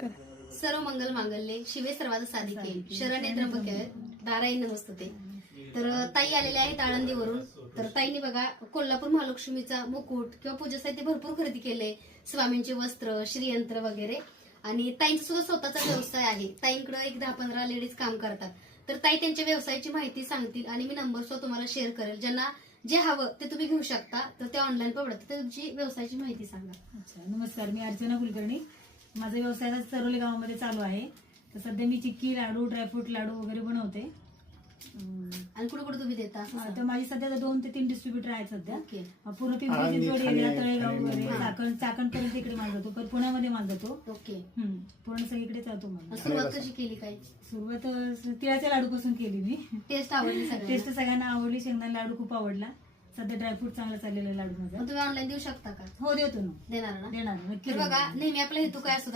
सर्व मंगल मांगल्ये शिवे सर्वाद साधिके शरण्ये त्र्यंबके नारायण नमस्तुते. तर ताई आलेल्या आहेत आळंदीवरून. तर ताईंनी बघा कोल्हापूर महालक्ष्मीचा मुकुट किंवा पूजा साहित्य भरपूर खरेदी केले, स्वामींचे वस्त्र, श्रीयंत्र वगैरे. आणि ताईंचा सुद्धा स्वतःचा व्यवसाय आहे. ताईंकडे एक 10-15 लेडीज काम करतात. तर ताई त्यांच्या व्यवसायाची माहिती सांगतील आणि मी नंबर सुद्धा तुम्हाला शेअर करेल. ज्यांना जे हवं ते तुम्ही घेऊ शकता. तर ते ऑनलाईन पडतात. तर तुमची व्यवसायाची माहिती सांगा. अच्छा, नमस्कार. मी अर्चना कुलकर्णी. माझा व्यवसाय आता चरोली गावामध्ये चालू आहे. तर सध्या मी चिक्की लाडू, ड्रायफ्रूट लाडू वगैरे बनवते. आणि कुठे कुठे तुम्ही देता? तर माझी सध्या 2 ते 3 डिस्ट्रीब्युटर आहेत सध्या. ओके. पूर्ण पिंपरी चिंचवड एरिया, तळेगाव वगैरे, चाकणपर्यंत इकडे माल जातो. पण पुण्यामध्ये माल जातो. ओके. पूर्ण सगळीकडे जातो माल. सुरुवात कशी केली? काय सुरुवात तिळाच्या लाडू पासून केली मी. टेस्ट आवडली सगळ्यांना? टेस्ट सगळ्यांना आवडली. शेंगदाणा लाडू खूप आवडला. सध्या ड्रायफ्रूट चांगला चाललेला लाडू माझा. तुम्ही ऑनलाईन देऊ शकता का? हो, देतो ना. देणार ना? देणार नक्की. तर बघा नेहमी आपला हेतू काय असतो